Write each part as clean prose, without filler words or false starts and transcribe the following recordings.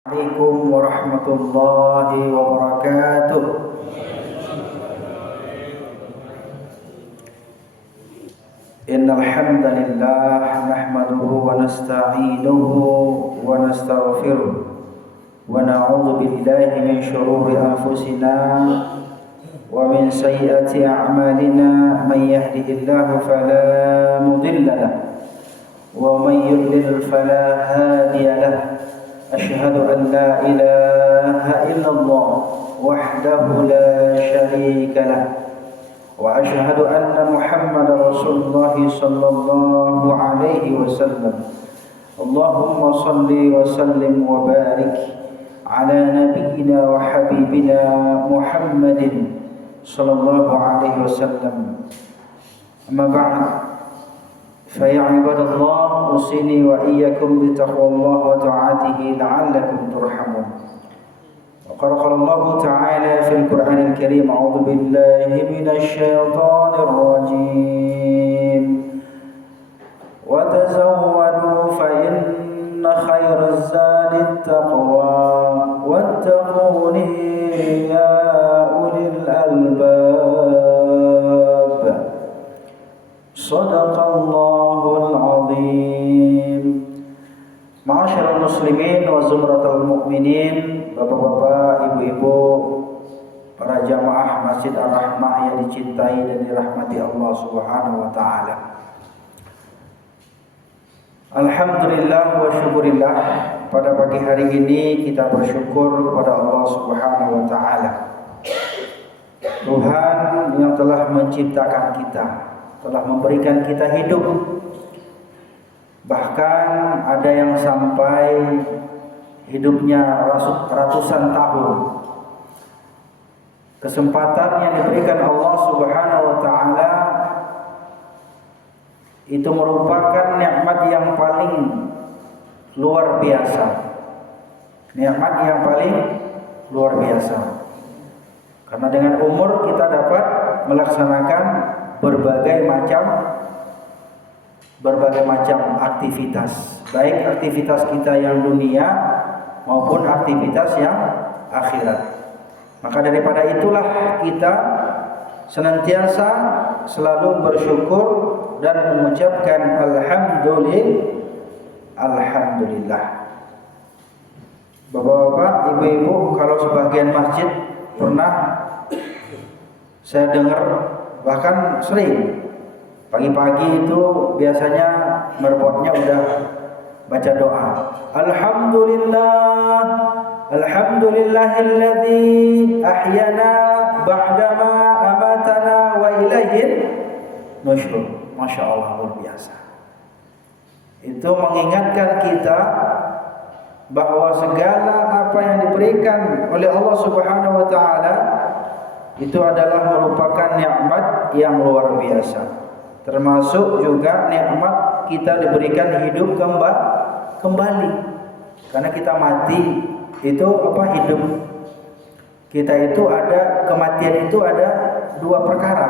Assalamualaikum warahmatullahi wabarakatuh. Innal hamdalillah nahmaduhu wa nasta'inuhu wa nastaghfiruh wa na'udzu billahi min shururi anfusina wa min sayyiati a'malina man yahdihillahu fala mudilla lahu wa man yudlil fala hadiya lahu. أشهد أن لا إله إلا الله وحده لا شريك له وأشهد أن محمد رسول الله صلى الله عليه وسلم. اللهم صل وسلم وبارك على نبينا وحبيبنا محمد صلى الله عليه وسلم. أما بعد فيا عباد الله أوصيني وإياكم بتقوى الله وطاعته لعلكم ترحمون. وقد قال الله تعالى في القرآن الكريم: أعوذ بالله من الشيطان الرجيم وتزودوا فإن خير الزاد التقوى واتقوني يا أولي الألباب. Sadaqallahul azim. Ma'asyiral muslimin wa zumratal mu'minin, bapak-bapak, ibu-ibu, para jamaah Masjid Ar-Rahmah yang dicintai dan dirahmati Allah Subhanahu wa taala. Alhamdulillah wa syukurillah, pada pagi hari ini kita bersyukur kepada Allah Subhanahu wa taala. Tuhan yang telah menciptakan kita, telah memberikan kita hidup. Bahkan ada yang sampai hidupnya ratusan tahun. Kesempatan yang diberikan Allah Subhanahu wa taala itu merupakan nikmat yang paling luar biasa. Nikmat yang paling luar biasa. Karena dengan umur kita dapat melaksanakan berbagai macam aktivitas, baik aktivitas kita yang dunia maupun aktivitas yang akhirat. Maka daripada itulah kita senantiasa selalu bersyukur dan mengucapkan alhamdulillah. Bapak-bapak, ibu-ibu, kalau sebagian masjid pernah saya dengar, bahkan sering pagi-pagi itu biasanya merbotnya udah baca doa. Alhamdulillahilladzi ahyana ba'dama amatana wa ilaihin nusyur. Masya Allah, luar biasa. Itu mengingatkan kita bahwa segala apa yang diberikan oleh Allah Subhanahu wa taala itu adalah merupakan nikmat yang luar biasa. Termasuk juga nikmat kita diberikan hidup kembali. Karena kita mati itu hidup. Kita itu ada kematian, itu ada dua perkara.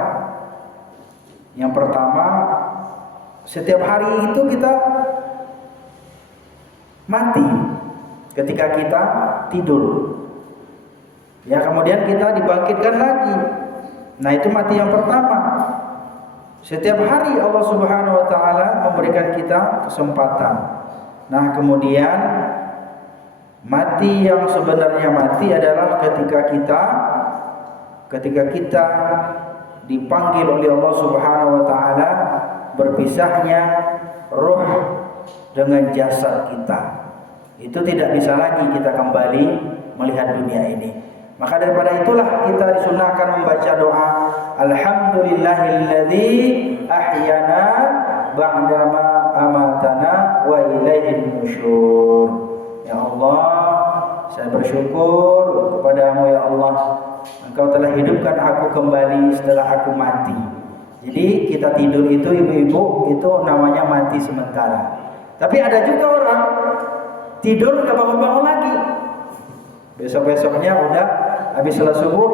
Yang pertama, setiap hari itu kita mati ketika kita tidur. Ya, kemudian kita dibangkitkan lagi. Nah, itu mati yang pertama. Setiap hari Allah Subhanahu wa taala memberikan kita kesempatan. Nah, kemudian mati yang sebenarnya mati adalah ketika kita dipanggil oleh Allah Subhanahu wa taala, berpisahnya ruh dengan jasad kita. Itu tidak bisa lagi kita kembali melihat dunia ini. Maka daripada itulah kita disunahkan membaca doa Alhamdulillahilladzi ahyana ba'dama amatana wa ilaihin nusyur. Ya Allah, saya bersyukur kepadamu ya Allah, Engkau telah hidupkan aku kembali setelah aku mati. Jadi kita tidur itu, ibu-ibu, itu namanya mati sementara. Tapi ada juga orang tidur gak bangun-bangun lagi. Besok-besoknya udah habis salat subuh,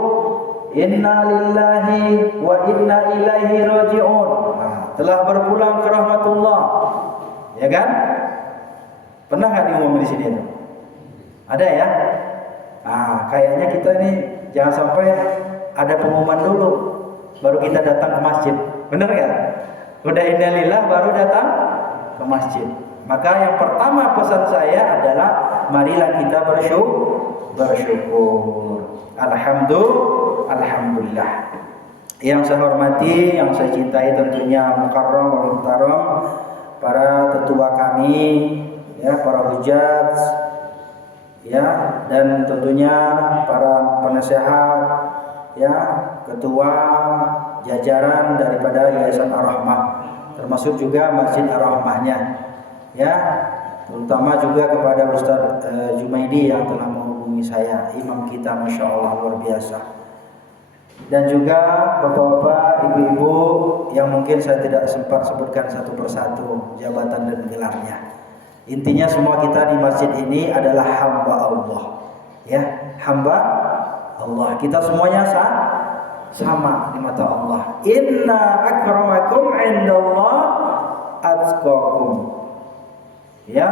inna lillahi wa inna ilaihi raji'un. Telah berpulang ke rahmatullah. Ya kan? Pernah nggak diumumin di sini? Ada ya? Kayaknya kita ini jangan sampai ada pengumuman dulu baru kita datang ke masjid. Benar nggak? Udah innalillah baru datang ke masjid. Maka yang pertama pesan saya adalah marilah kita bersyukur. Alhamdulillah. Yang saya hormati, yang saya cintai tentunya mukarram wa muhtaram para tetua kami, ya, para hujat, ya, dan tentunya para penasehat, ya, ketua jajaran daripada Yayasan Ar-Rahmah, termasuk juga Masjid Ar-Rahmahnya, ya, terutama juga kepada Ustaz Jumaidi yang telah menghubungi saya, imam kita, masya Allah luar biasa. Dan juga bapak-bapak, ibu-ibu yang mungkin saya tidak sempat sebutkan satu persatu jabatan dan gelarnya. Intinya semua kita di masjid ini adalah hamba Allah, ya, hamba Allah. Kita semuanya sama di mata Allah. Inna akramakum indallah atqakum. Ya,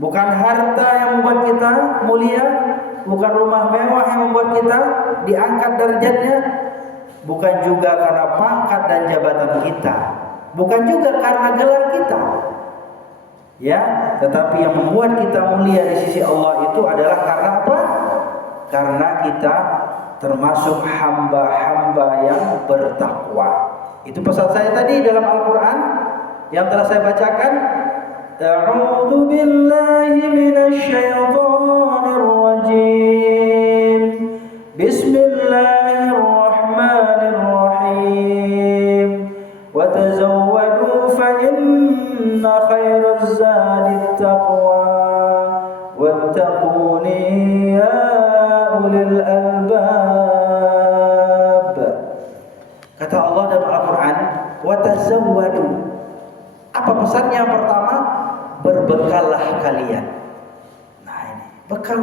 bukan harta yang membuat kita mulia, bukan rumah mewah yang membuat kita diangkat derajatnya, bukan juga karena pangkat dan jabatan kita, bukan juga karena gelar kita, ya, tetapi yang membuat kita mulia di sisi Allah itu adalah karena apa? Karena kita termasuk hamba-hamba yang bertakwa. Itu pesan saya tadi dalam Al-Quran yang telah saya bacakan. A'udzu billahi minasy syaithanir rajim. Bismillahirrahmanirrahim. Wa tazawwadu fa inna khairaz zadit taqwa. Wattaquni ya ulil albab. Kata Allah dalam Al-Quran, wa tazawwadu. Apa pesannya yang pertama? Berbekallah kalian. Nah, ini bekal.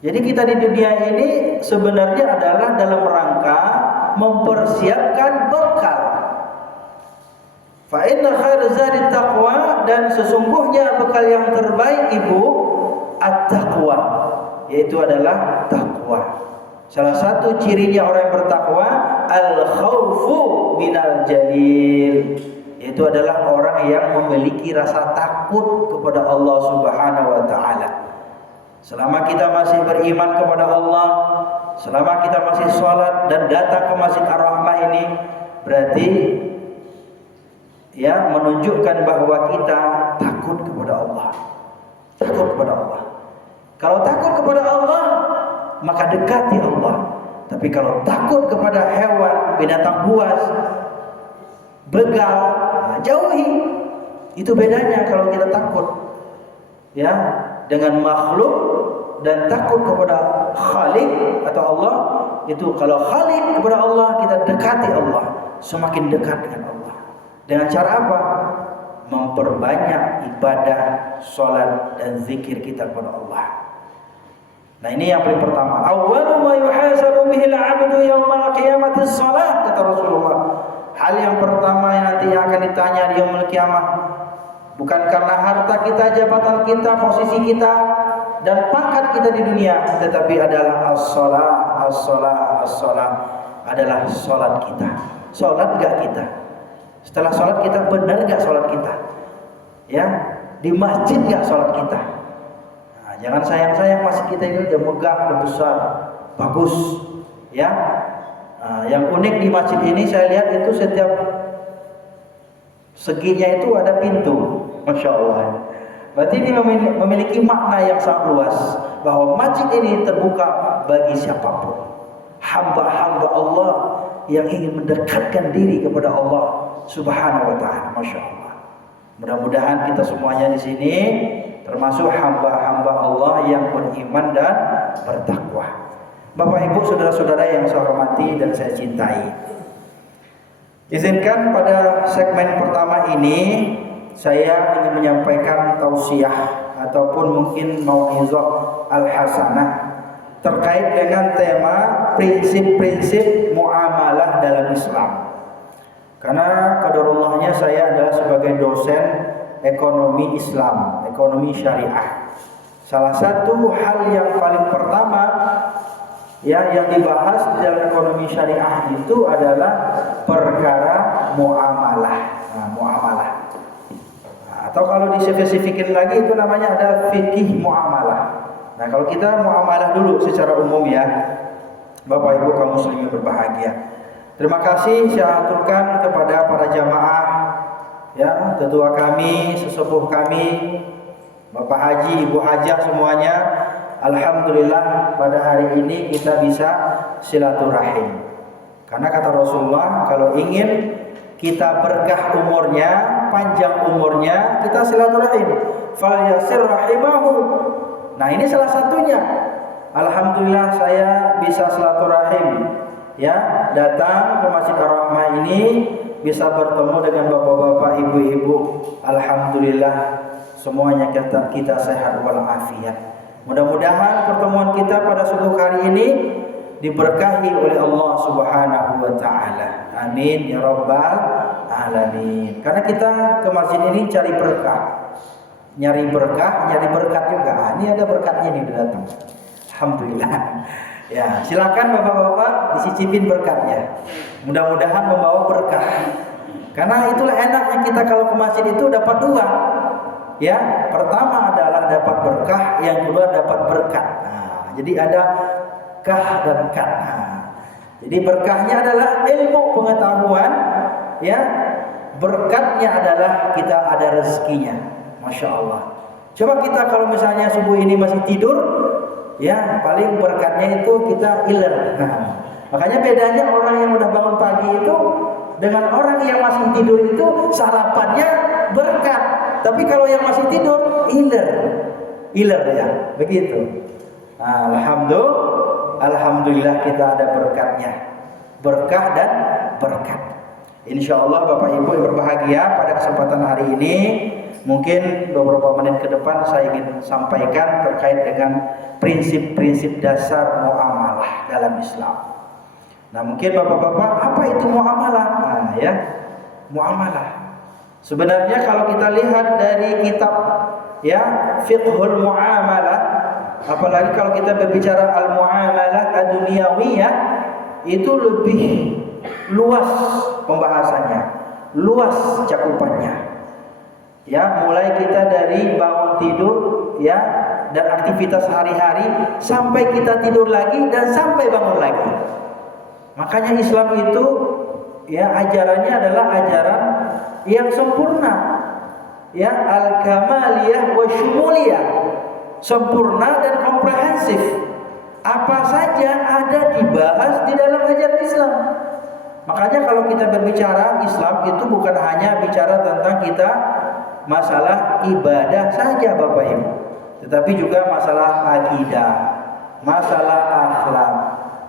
Jadi kita di dunia ini sebenarnya adalah dalam rangka mempersiapkan bekal. Fa inna khairaz zadit taqwa, dan sesungguhnya bekal yang terbaik ibu at-taqwa, yaitu adalah takwa. Salah satu cirinya orang yang bertakwa al-khaufu minal jalil, yaitu adalah orang yang memiliki rasa takut kepada Allah Subhanahu wa taala. Selama kita masih beriman kepada Allah, selama kita masih sholat dan datang ke Masjid Ar-Rahmah ini, berarti ya menunjukkan bahwa kita takut kepada Allah. Takut kepada Allah. Kalau takut kepada Allah, maka dekati Allah. Tapi kalau takut kepada hewan, binatang buas, begal, jauhi. Itu bedanya kalau kita takut, ya, dengan makhluk dan takut kepada Khalik atau Allah. Itu kalau Khalik kepada Allah, kita dekati Allah, semakin dekat dengan Allah. Dengan cara apa? Memperbanyak ibadah, sholat dan zikir kita kepada Allah. Nah, ini yang paling pertama. Awwalu ma yuhasabu bihi al-'abdu yaumal qiyamati shalah, kata Rasulullah. Hal yang pertama yang nanti akan ditanya di yaumul qiyamah, bukan karena harta kita, jabatan kita, posisi kita dan pangkat kita di dunia, tetapi adalah as-shalah, as-shalah, as-shalah, adalah salat kita. Salat enggak kita? Setelah salat kita benar enggak salat kita? Ya, di masjid enggak salat kita? Jangan sayang-sayang masjid kita ini udah megah, udah besar, bagus, ya. Yang unik di masjid ini saya lihat itu setiap seginya itu ada pintu, masya Allah. Berarti ini memiliki makna yang sangat luas, bahwa masjid ini terbuka bagi siapapun, hamba-hamba Allah yang ingin mendekatkan diri kepada Allah Subhanahu wa taala, masya Allah. Mudah-mudahan kita semuanya di sini termasuk hamba-hamba Allah yang beriman dan bertakwa. Bapak Ibu, saudara-saudara yang saya hormati dan saya cintai, izinkan pada segmen pertama ini saya ingin menyampaikan tausiah ataupun mungkin mau'izah al-hasanah terkait dengan tema prinsip-prinsip muamalah dalam Islam. Karena qadarullahnya saya adalah sebagai dosen ekonomi Islam, ekonomi syariah. Salah satu hal yang paling pertama ya yang dibahas di dalam ekonomi syariah itu adalah perkara muamalah. Nah, muamalah. Nah, atau kalau dispesifikin lagi itu namanya ada fikih muamalah. Nah, kalau kita muamalah dulu secara umum ya, Bapak Ibu kaum muslimin berbahagia. Terima kasih saya aturkan kepada para jamaah ya, tetua kami, sesepuh kami, Bapak Haji, Ibu Hajah semuanya. Alhamdulillah pada hari ini kita bisa silaturahim. Karena kata Rasulullah, kalau ingin kita berkah umurnya, panjang umurnya, kita silaturahim. Falyasir rahimahu. Nah, ini salah satunya. Alhamdulillah saya bisa silaturahim. Ya, datang ke Masjid Ar-Rahmah ini bisa bertemu dengan bapak-bapak, ibu-ibu. Alhamdulillah semuanya kita sehat walafiat. Mudah-mudahan pertemuan kita pada subuh hari ini diberkahi oleh Allah Subhanahu wa taala. Amin ya rabbal alamin. Karena kita ke masjid ini cari berkah. Nyari berkah, nyari berkat juga. Ini ada berkatnya nih datang. Alhamdulillah. Ya, silakan bapak-bapak disicipin berkatnya. Mudah-mudahan membawa berkah. Karena itulah enaknya kita kalau ke masjid itu dapat dua. Ya, pertama adalah dapat berkah, yang kedua dapat berkat. Nah, jadi ada kah dan kat. Nah, jadi berkahnya adalah ilmu pengetahuan, ya. Berkatnya adalah kita ada rezekinya. Masya Allah. Coba kita kalau misalnya subuh ini masih tidur, ya paling berkatnya itu kita iler. Nah, makanya bedanya orang yang udah bangun pagi itu dengan orang yang masih tidur itu sarapannya berkat. Tapi kalau yang masih tidur iler ya, begitu. Nah, alhamdulillah kita ada berkatnya, berkah dan berkat. Insya Allah Bapak Ibu yang berbahagia, pada kesempatan hari ini mungkin beberapa menit ke depan saya ingin sampaikan terkait dengan prinsip-prinsip dasar muamalah dalam Islam. Nah, mungkin bapak-bapak, apa itu muamalah? Nah, ya, muamalah. Sebenarnya kalau kita lihat dari kitab ya Fiqhul Muamalah, apalagi kalau kita berbicara al-muamalah ad-dunyawiyah, itu lebih luas pembahasannya, luas cakupannya. Ya, mulai kita dari bangun tidur ya dan aktivitas sehari-hari sampai kita tidur lagi dan sampai bangun lagi. Makanya Islam itu ya ajarannya adalah ajaran yang sempurna, ya al-kamaliyah wa syumuliyah, sempurna dan komprehensif. Apa saja ada dibahas di dalam ajaran Islam. Makanya kalau kita berbicara Islam itu bukan hanya bicara tentang kita masalah ibadah saja Bapak Ibu, tetapi juga masalah akidah, masalah akhlak,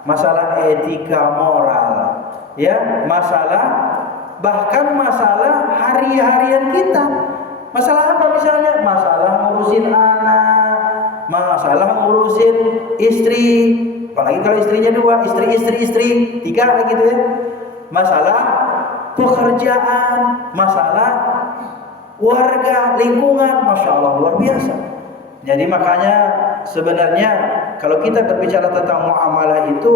masalah etika moral, ya, bahkan masalah hari-harian kita. Masalah apa misalnya? Masalah ngurusin anak, masalah ngurusin istri, apalagi kalau istrinya dua, istri, tiga gitu ya. Masalah pekerjaan, masalah warga, lingkungan, Masya Allah luar biasa. Jadi makanya sebenarnya kalau kita berbicara tentang muamalah itu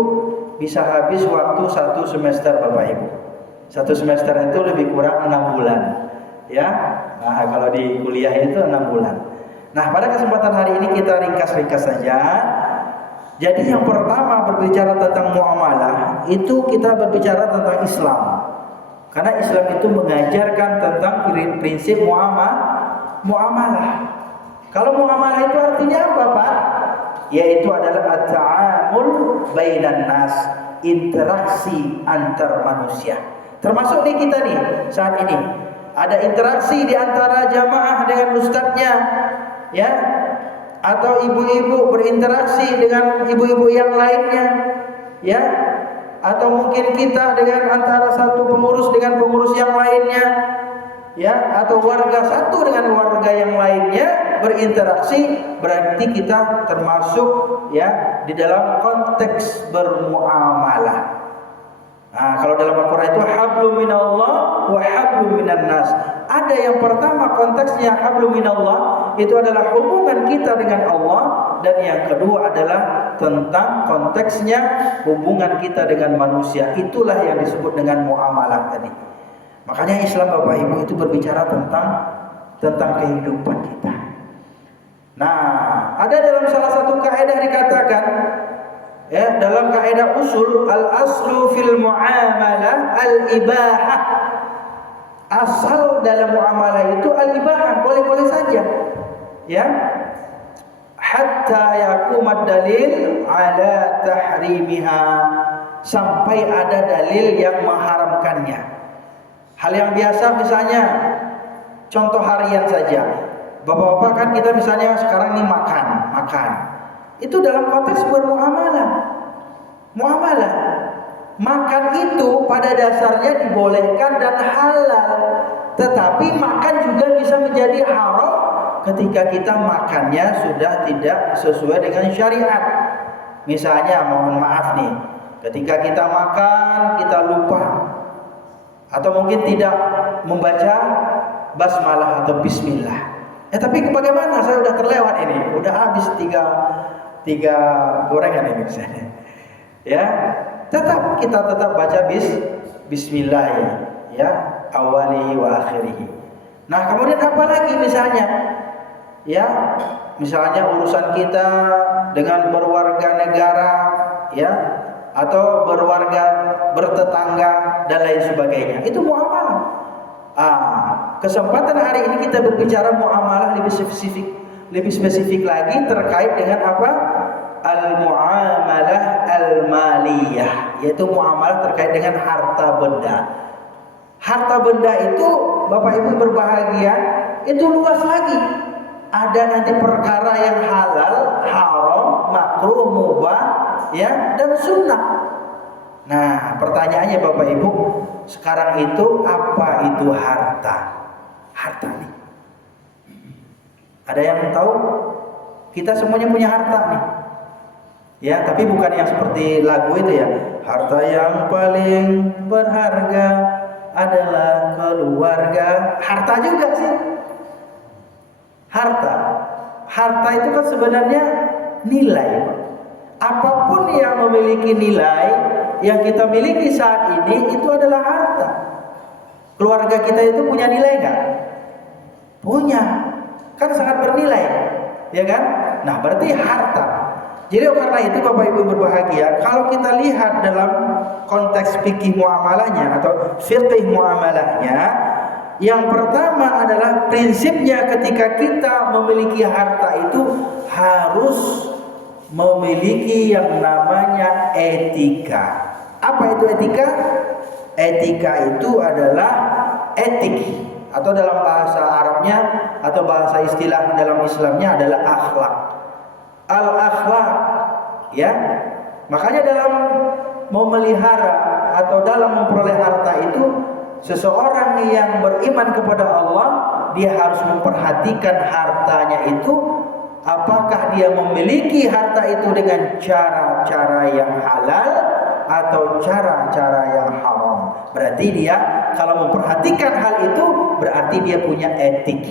bisa habis waktu 1 semester Bapak Ibu. 1 semester itu lebih kurang 6 bulan. Ya. Nah, kalau di kuliah itu 6 bulan. Nah, pada kesempatan hari ini kita ringkas-ringkas saja. Jadi yang pertama berbicara tentang muamalah itu kita berbicara tentang Islam. Karena Islam itu mengajarkan tentang prinsip muamalah. Kalau muamalah itu artinya apa, Pak? Yaitu adalah at-ta'amul bainan nas, interaksi antar manusia. Termasuk di kita nih saat ini ada interaksi di antara jamaah dengan ustadznya, ya, atau ibu-ibu berinteraksi dengan ibu-ibu yang lainnya, ya, atau mungkin kita dengan antara satu pengurus dengan pengurus yang lainnya, ya, atau warga satu dengan warga yang lainnya berinteraksi, berarti kita termasuk ya di dalam konteks bermuamalah. Nah, kalau dalam Al-Quran itu hablum minallah wa hablum minan nas. Ada yang pertama konteksnya hablum minallah, itu adalah hubungan kita dengan Allah, dan yang kedua adalah tentang konteksnya hubungan kita dengan manusia. Itulah yang disebut dengan muamalah tadi. Makanya Islam Bapak Ibu itu berbicara tentang kehidupan kita. Nah, ada dalam salah satu kaidah dikatakan, ya, dalam kaidah usul, al-aslu fil muamalah al-ibahah. Asal dalam muamalah itu al-ibahah, boleh-boleh saja. Ya. Hatta yaqumad dalil ala tahrimiha, sampai ada dalil yang mengharamkannya. Hal yang biasa misalnya contoh harian saja. Bapak-bapak kan kita misalnya sekarang nih makan. Itu dalam konteks bermuamalah. Muamalah. Makan itu pada dasarnya dibolehkan dan halal. Tetapi makan juga bisa menjadi haram ketika kita makannya sudah tidak sesuai dengan syariat. Misalnya, mohon maaf nih, ketika kita makan kita lupa atau mungkin tidak membaca basmalah atau bismillah. Tapi bagaimana? Saya udah terlewat ini, udah habis tiga gorengan ini misalnya. Ya, kita tetap baca bismillah, ya, awalihi wa akhirihi. Nah, kemudian apa lagi misalnya? Ya, misalnya urusan kita dengan berwarga negara, ya, atau bertetangga dan lain sebagainya. Itu muamalah. Kesempatan hari ini kita berbicara muamalah lebih spesifik lagi terkait dengan apa? Al-muamalah al-maliyah, yaitu muamalah terkait dengan harta benda. Harta benda itu Bapak Ibu berbahagia, itu luas lagi. Ada nanti perkara yang halal, haram, makruh, mubah, ya, dan sunnah. Nah, pertanyaannya Bapak Ibu, sekarang itu apa itu harta? Harta nih. Ada yang tahu? Kita semuanya punya harta nih. Ya, tapi bukan yang seperti lagu itu ya. Harta yang paling berharga adalah keluarga. Harta juga sih. Harta itu kan sebenarnya nilai. Apapun yang memiliki nilai yang kita miliki saat ini itu adalah harta. Keluarga kita itu punya nilai nggak? Punya, kan sangat bernilai, ya kan? Nah, berarti harta. Jadi karena itu Bapak Ibu berbahagia, kalau kita lihat dalam konteks fikih muamalahnya atau fiqih muamalahnya, yang pertama adalah prinsipnya ketika kita memiliki harta itu harus memiliki yang namanya etika. Apa itu etika? Etika itu adalah etik, atau dalam bahasa Arabnya atau bahasa istilah dalam Islamnya adalah akhlak. Al-akhlak, ya. Makanya dalam memelihara atau dalam memperoleh harta itu, seseorang yang beriman kepada Allah, dia harus memperhatikan hartanya itu, apakah dia memiliki harta itu dengan cara-cara yang halal atau cara-cara yang haram. Berarti dia kalau memperhatikan hal itu, berarti dia punya etik.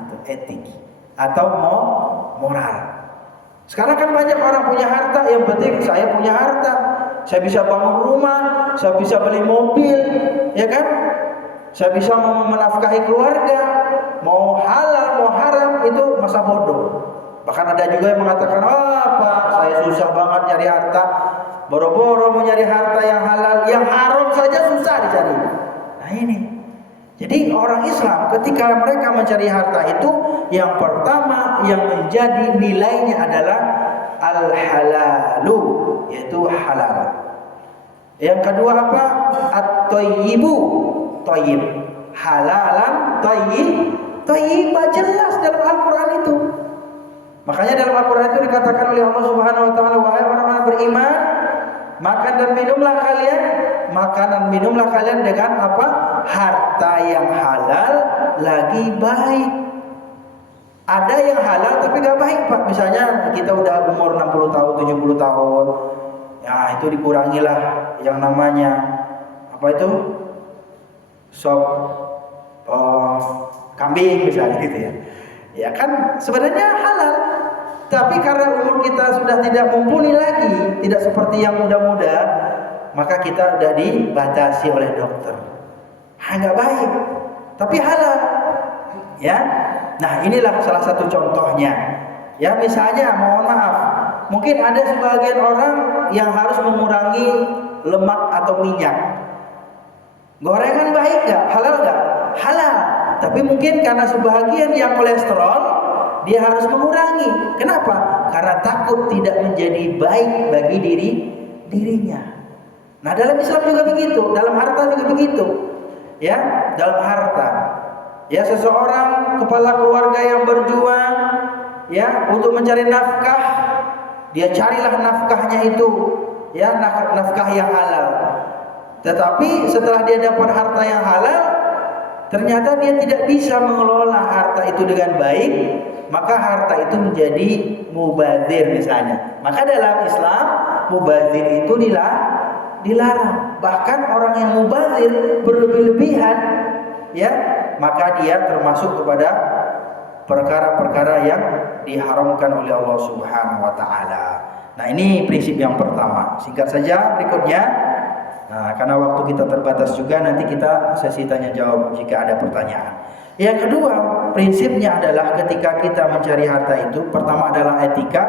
Itu etik atau moral. Sekarang kan banyak orang punya harta, yang penting saya punya harta, saya bisa bangun rumah, saya bisa beli mobil, ya kan? Saya bisa menafkahi keluarga, mau halal mau haram itu masa bodoh. Bahkan ada juga yang mengatakan, Pak, saya susah banget nyari harta, boro-boro mau nyari harta yang halal, yang haram saja susah dicari. Nah ini. Jadi orang Islam ketika mereka mencari harta itu, yang pertama yang menjadi nilainya adalah al-halalu, yaitu halal. Yang kedua apa? At-thayyibu, thayyib. Halalan, thayyibah, jelas dalam Al-Qur'an itu. Makanya dalam Al-Qur'an itu dikatakan oleh Allah Subhanahu wa taala, wahai orang-orang beriman, makan dan minumlah kalian dengan apa? Harta yang halal lagi baik. Ada yang halal tapi gak baik, Pak. Misalnya kita udah umur 60 tahun, 70 tahun. Ya, itu dikurangilah yang namanya apa itu? Sop kambing misalnya gitu ya. Ya kan sebenarnya halal. Tapi karena umur kita sudah tidak mumpuni lagi, tidak seperti yang muda-muda, maka kita sudah dibatasi oleh dokter. Nggak baik, tapi halal. Ya, nah inilah salah satu contohnya. Ya misalnya, mohon maaf, mungkin ada sebagian orang yang harus mengurangi lemak atau minyak. Gorengan baik nggak? Halal nggak? Halal. Tapi mungkin karena sebagian yang kolesterol, dia harus mengurangi. Kenapa? Karena takut tidak menjadi baik bagi dirinya. Nah dalam Islam juga begitu, dalam harta juga begitu. Ya, dalam harta. Ya seseorang kepala keluarga yang berjuang, ya untuk mencari nafkah, dia carilah nafkahnya itu, ya nafkah yang halal. Tetapi setelah dia dapat harta yang halal, ternyata dia tidak bisa mengelola harta itu dengan baik, maka harta itu menjadi mubazir misalnya. Maka dalam Islam mubazir itu dilarang. Bahkan orang yang mubazir berlebih-lebihan, ya, maka dia termasuk kepada perkara-perkara yang diharamkan oleh Allah Subhanahu wa taala. Nah, ini prinsip yang pertama. Singkat saja berikutnya. Nah, karena waktu kita terbatas juga, nanti kita sesi tanya jawab jika ada pertanyaan. Yang kedua, prinsipnya adalah ketika kita mencari harta itu, pertama adalah etika,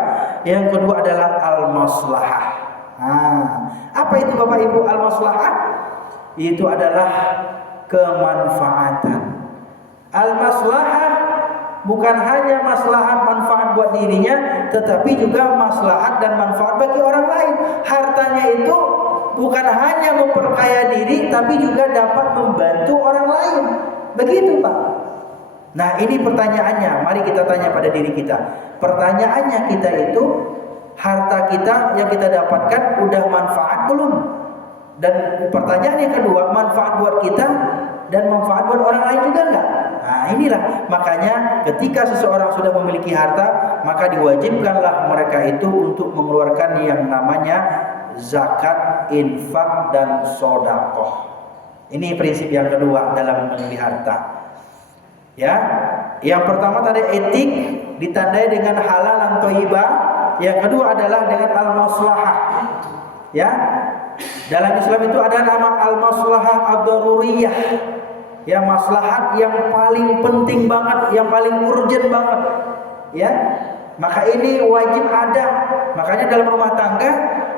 yang kedua adalah al-maslahah. Nah, apa itu Bapak Ibu al-maslahah? Itu adalah kemanfaatan. Al-maslahah bukan hanya maslahat manfaat buat dirinya, tetapi juga maslahat dan manfaat bagi orang lain. Hartanya itu bukan hanya memperkaya diri, tapi juga dapat membantu orang lain. Begitu Pak. Nah ini pertanyaannya, mari kita tanya pada diri kita. Pertanyaannya kita itu, harta kita yang kita dapatkan udah manfaat belum? Dan pertanyaan yang kedua, manfaat buat kita dan manfaat buat orang lain juga enggak? Nah inilah, makanya ketika seseorang sudah memiliki harta, maka diwajibkanlah mereka itu untuk mengeluarkan yang namanya zakat, infak, dan sedekah. Ini prinsip yang kedua dalam memilih harta. Ya, yang pertama tadi etik ditandai dengan halal dan thayyibah. Yang kedua adalah dengan al-maslahah. Ya, dalam Islam itu ada nama al-maslahah ad-daruriyah. Ya, maslahat yang paling penting banget, yang paling urgent banget. Ya, maka ini wajib ada. Makanya dalam rumah tangga,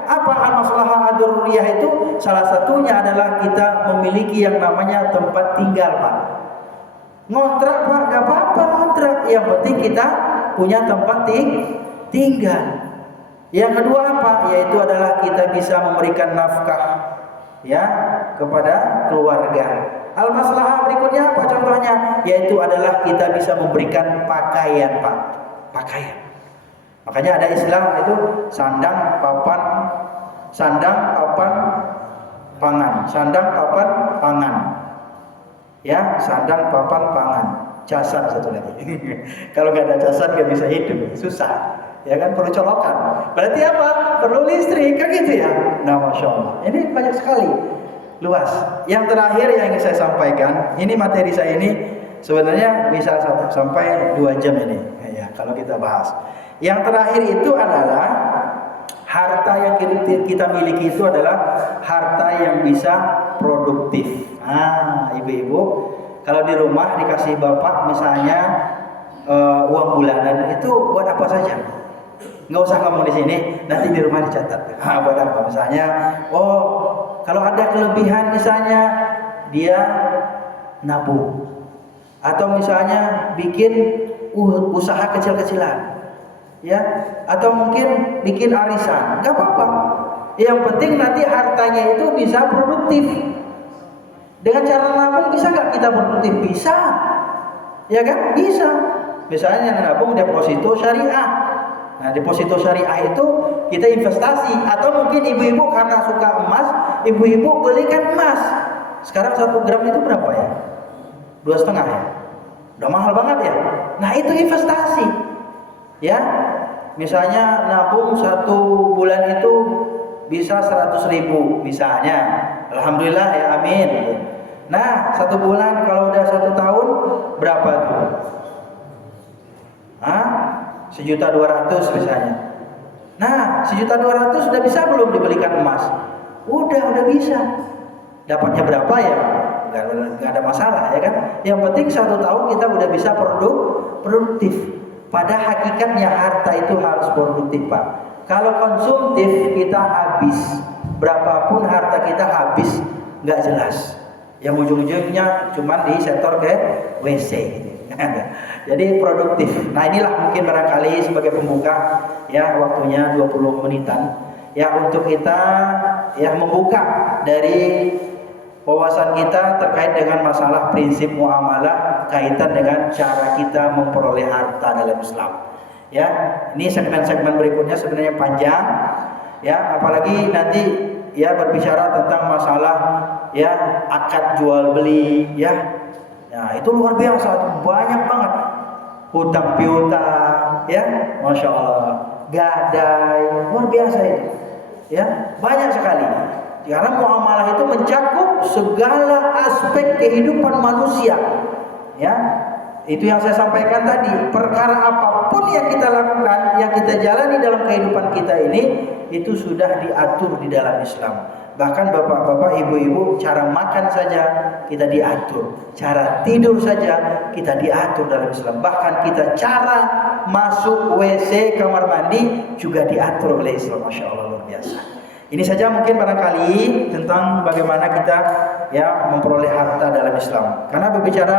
apa al-maslahah ad-daruriyah itu? Salah satunya adalah kita memiliki yang namanya tempat tinggal, Pak. Ngontrak Pak, gak apa-apa ngontrak. Yang penting kita punya tempat tinggal. Yang kedua apa? Yaitu adalah kita bisa memberikan nafkah, ya, kepada keluarga. Al-maslahah berikutnya apa contohnya? Yaitu adalah kita bisa memberikan pakaian, Pak. Pakaian. Makanya ada istilah itu sandang, papan, pangan. Sandang, papan, pangan. Ya, sandang, papan, pangan. Jasad satu lagi. Kalau nggak ada jasad nggak bisa hidup, susah. Ya kan, perlu colokan. Berarti apa? Perlu listrik, kan gitu ya. Nah, masya Allah. Ini banyak sekali, luas. Yang terakhir yang ingin saya sampaikan, ini materi saya ini sebenarnya bisa sampai 2 jam ini. Ya, kalau kita bahas. Yang terakhir itu adalah harta yang kita miliki itu adalah harta yang bisa produktif. Ibu-ibu, kalau di rumah dikasih bapak misalnya uang bulanan itu buat apa saja? Nggak usah ngomong di sini, nanti di rumah dicatat. Buat apa? Misalnya, kalau ada kelebihan misalnya dia nabung, atau misalnya bikin usaha kecil-kecilan, ya, atau mungkin bikin arisan, nggak apa-apa. Yang penting nanti hartanya itu bisa produktif. Dengan cara nabung bisa nggak kita produktif? Bisa, ya kan? Bisa. Misalnya nabung deposito syariah. Nah, deposito syariah itu kita investasi, atau mungkin ibu-ibu karena suka emas, ibu-ibu belikan emas. Sekarang 1 gram itu berapa ya? 2,5 ya? Udah mahal banget ya? Nah, itu investasi. Ya, misalnya nabung 1 bulan itu bisa 100.000 misalnya. Alhamdulillah ya, amin. Nah, 1 bulan kalau udah 1 tahun berapa tuh? 1.200.000 misalnya. Nah, 1.200.000 sudah bisa belum dibelikan emas? Udah bisa. Dapatnya berapa ya? Nggak ada masalah ya kan? Yang penting 1 tahun kita udah bisa produktif. Pada hakikatnya harta itu harus produktif, Pak. Kalau konsumtif kita habis, berapapun harta kita habis, nggak jelas. Yang ujung-ujungnya cuma di sektor ke WC. Jadi produktif. Nah inilah mungkin barangkali sebagai pembuka ya, waktunya 20 menitan ya untuk kita ya membuka dari wawasan kita terkait dengan masalah prinsip muamalah kaitan dengan cara kita memperoleh harta dalam Islam. Ya, ini segmen-segmen berikutnya sebenarnya panjang ya, apalagi nanti ya berbicara tentang masalah ya akad jual beli ya. Nah, itu luar biasa, banyak banget. Hutang piutang ya, Masya Allah, gadai, luar biasa itu. Ya, banyak sekali. Karena muamalah itu mencakup segala aspek kehidupan manusia. Ya, itu yang saya sampaikan tadi. Perkara apapun yang kita lakukan, yang kita jalani dalam kehidupan kita ini, itu sudah diatur di dalam Islam. Bahkan bapak-bapak, ibu-ibu, cara makan saja kita diatur, cara tidur saja kita diatur dalam Islam. Bahkan kita cara masuk WC kamar mandi juga diatur oleh Islam. Masya Allah, luar biasa. Ini saja mungkin barangkali tentang bagaimana kita ya memperoleh harta dalam Islam. Karena berbicara,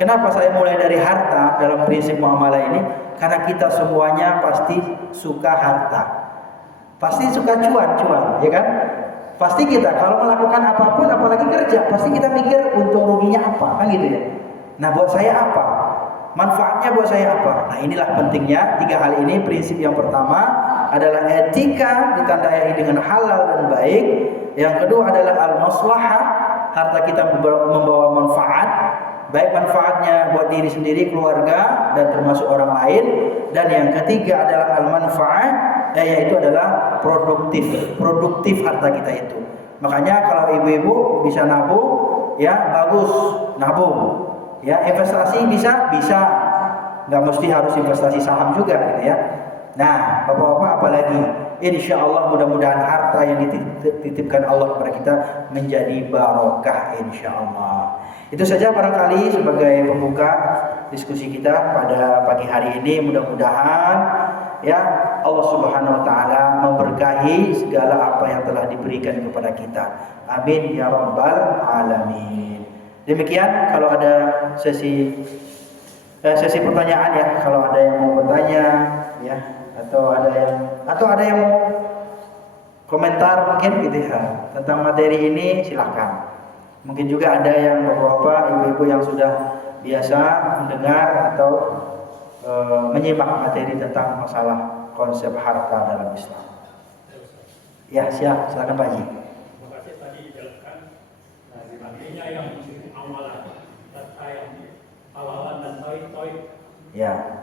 kenapa saya mulai dari harta dalam prinsip muamalah ini? Karena kita semuanya pasti suka harta, pasti suka cuan, ya kan? Pasti kita kalau melakukan apapun, apalagi kerja, pasti kita mikir untung ruginya apa, kan gitu ya. Nah, buat saya apa? Manfaatnya buat saya apa? Nah, inilah pentingnya 3 hal ini. Prinsip yang pertama adalah etika ditandai dengan halal dan baik. Yang kedua adalah al-maslahah, harta kita membawa manfaat, baik manfaatnya buat diri sendiri, keluarga, dan termasuk orang lain. Dan yang ketiga adalah al-manfaat, yaitu adalah produktif harta kita itu. Makanya kalau ibu-ibu bisa nabung, ya bagus, nabung. Ya, investasi bisa, nggak mesti harus investasi saham juga, gitu ya. Nah, bapak-bapak apalagi, insya Allah mudah-mudahan harta yang dititipkan Allah kepada kita menjadi barokah, insya Allah. Itu saja barangkali sebagai pembuka diskusi kita pada pagi hari ini. Mudah-mudahan ya Allah Subhanahu wa taala memberkahi segala apa yang telah diberikan kepada kita. Amin ya rabbal alamin. Demikian, kalau ada sesi pertanyaan ya, kalau ada yang mau bertanya ya, atau ada yang mau komentar mungkin gitu ya tentang materi ini, silakan. Mungkin juga ada yang bapak-bapak, ibu-ibu yang sudah biasa mendengar atau menyimak materi tentang masalah konsep harta dalam Islam. Ya, silakan Pak Haji. Terima kasih tadi dijelaskan artinya yang amalan, harta yang halalan dan toy. Ya.